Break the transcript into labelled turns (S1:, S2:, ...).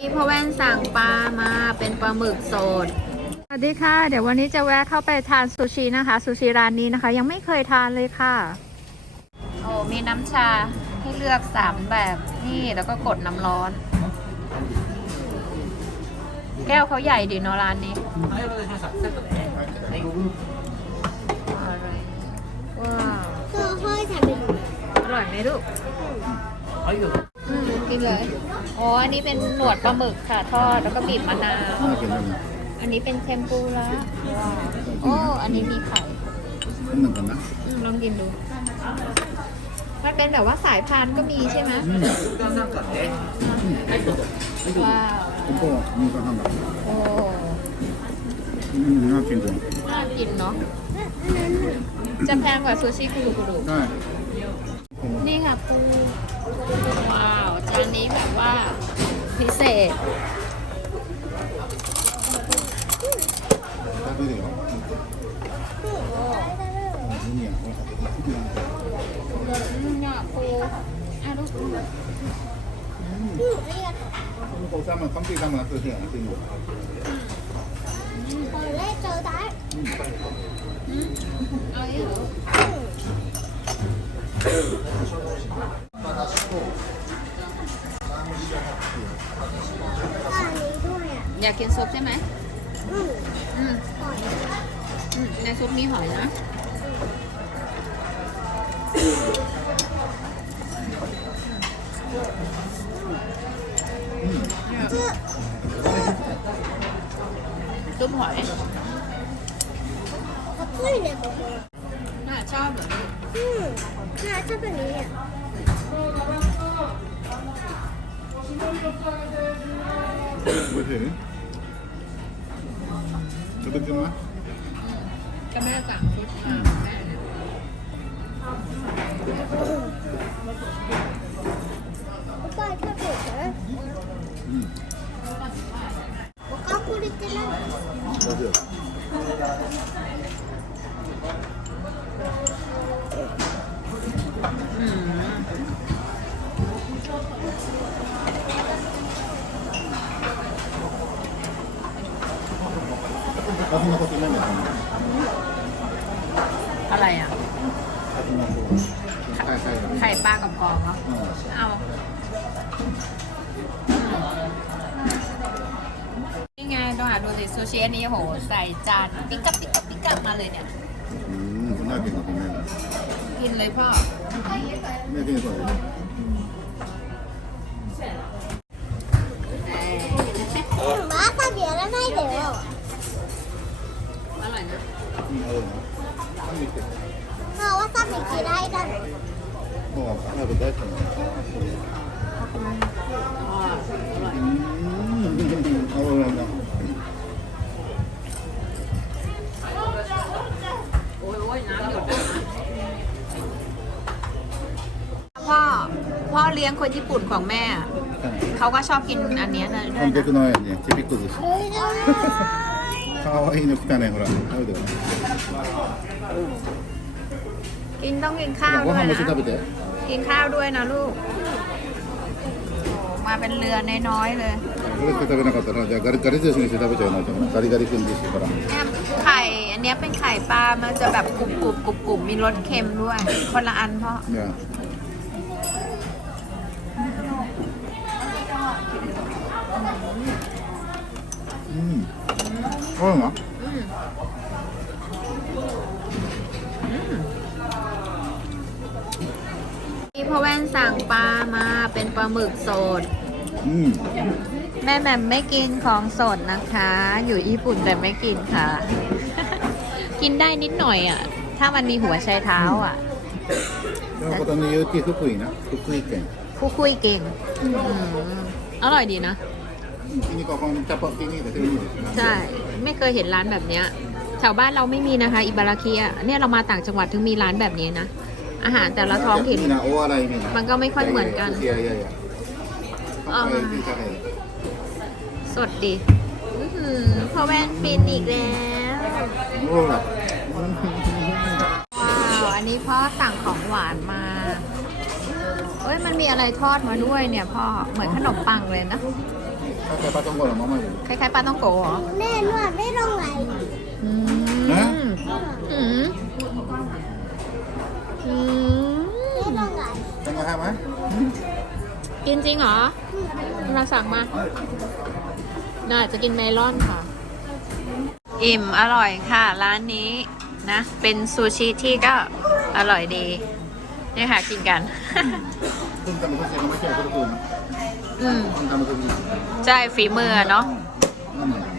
S1: นี่พ่อแว่นสั่งปลามาเป็นปลาหมึกสด สวัสดีค่ะ เดี๋ยววันนี้จะแวะเข้าไปทานซูชินะคะ ซูชิร้านนี้นะคะ ยังไม่เคยทานเลยค่ะ โอ้มีน้ำชาให้เลือกสามแบบนี่แล้วก็กดน้ำร้อน แก้วเขาใหญ่ดีเนาะร้านนี้อะไรว้าว
S2: ก็ค่อยทำเป็น
S1: อร่อยไหมลูกอืมกินเลย อ๋อ อันนี้เป็นหนวดปลาหมึกค่ะทอดแล้วก็บีบมะนาวอันนี้เป็นเทมปุระโอ้อันนี้มีไข่
S3: ก็เหมือน
S1: กันนะลองกินดู มันเป็นแบบว่าสายพันก็มีใช่ไหม
S3: อืม
S1: ว้าว
S3: ผมก็มีก็ทำแบบ
S1: โอ้
S3: น่ากินจัง
S1: น่ากินเนาะ จะแพงกว่าซูชิกุรุคุรุ
S3: ใช่
S1: นี่ค่ะปู ว้าว จานนี้แบบว่าพิเศษ
S3: 따뜻해 요. 눈이 안 보 여. 특이한 거.
S1: อืมเนี่ยปูอะลูก
S3: 한국 사면 깜찍 사면 또
S2: 해야 안 되는 거. เอา
S1: อย่างนี้เหรอ
S2: ช อะ
S1: อยากกินซุปใช่ไหม
S2: อืม
S1: อืม
S2: ปล่อย
S1: อืมในซุปมีหอยนะ
S2: ชื่อ
S1: ซุปหอย
S2: กระปุ้ยเลยบอกว่า
S1: น่าชอบเหรอลูก
S2: อืมน่าชอบแบบนี้อะ
S3: おい しい。食べてみます。
S1: ก็แม่สั่งชุดมาแม่เนี่ย
S2: ป้าชอบเด็กเหรอ
S3: うん。
S2: บอกว่าคุณจะนั่
S3: あそんなことないんだよ。
S1: อะไรอ่ะ
S3: あそんなこと。はいはい。
S1: ไข่ปลากับกรอบเหรอ
S3: うん。
S1: เอานี่ไงต้องหาดูสิซูชิอันนี้โห ใส่จานปิ๊กกับปิ๊กกับปิ๊กกับมาเลยเนี่ย
S3: うん、こんなわけなくないな。
S1: กินเลยพ่อ
S3: ね、で、これ。
S1: เ も
S3: う、早く大好きなの。
S1: อ๋ออร่อย
S3: うん、あるな。
S1: โอ้ยโอ้ยน้ำหยดนะพ่อ พ่อเลี้ยงคนญี่ปุ่นของแม่ เขาก็ชอบกินอันเนี้ยนะด้วย
S3: 完
S1: นะ
S3: 璧のやね、チビック寿司。
S2: เฮ้ยได้
S3: かわいいの来たね、ほら。食べてよ。
S1: กินต้องกินข้าวด้วยนะกินข้าวด้วยนะลูกมาเป็นเรือน้อยๆเลยไข่อันนี้เป็นไข่ปลา มันจะแบบกรุบกรุบกรุบกรุบมีรสเค็มด้วย คนละอันเพ่อ
S3: อือร่
S1: อยเหร พ่อแว่นสั่งปลามาเป็นปลาหมึกสด
S3: อืม
S1: แม่แหม่มไม่กินของสดนะคะ อยู่ญี่ปุ่นแต่ไม่กินค่ะ กินได้นิดหน่อยอะ ถ้ามันมีหัวชายเท้าอะ
S3: ก็ตอนนี้ยู่ที่คุกุยนะ
S1: คุกุยเก่งคุกคุยเก่งออร่อยดีนะ
S3: ที่นี่ก็คงจะเปิดที่นี่แต่ที่นี่
S1: ใช่ ไม่เคยเห็นร้านแบบเนี้ยแถวบ้านเราไม่มีนะคะ อิบาราคิอะเนี่ยเรามาต่างจังหวัดถึงมีร้านแบบนี้นะ อาหารแต่ละท้องถิ่น มันก็ไม่ค่อยเหมือนกันสดดีพอแว่นฟินอีกแล้วว้าวอันนี้พ่อสั่งของหวานมาเอ้ยมันมีอะไรทอดมาด้วยเนี่ยพ่อเหมือนขนมปังเลยนะ
S3: คล้ายๆปลาต้องโกะหรอมามา
S1: คล้ายๆปลาต้องโกะเหรอ
S2: แม่นวดได้ลงไหล
S1: อืม
S3: อืม
S1: อืมอืม
S2: ไม่ต้องไหล
S3: Tengah apa?
S1: กินจริงเหรอเราสั่งมาน่าจะกินเมลอนค่ะ อิ่มอร่อยค่ะ ร้านนี้นะ เป็นซูชิที่ก็อร่อยดีนี่ค่ะ กินกัน
S3: Pun kami kasi nama siya pun pun.
S1: อืม
S3: Pun kami kasi.
S1: ใช่ฝีมือเนาะ
S3: Hmm.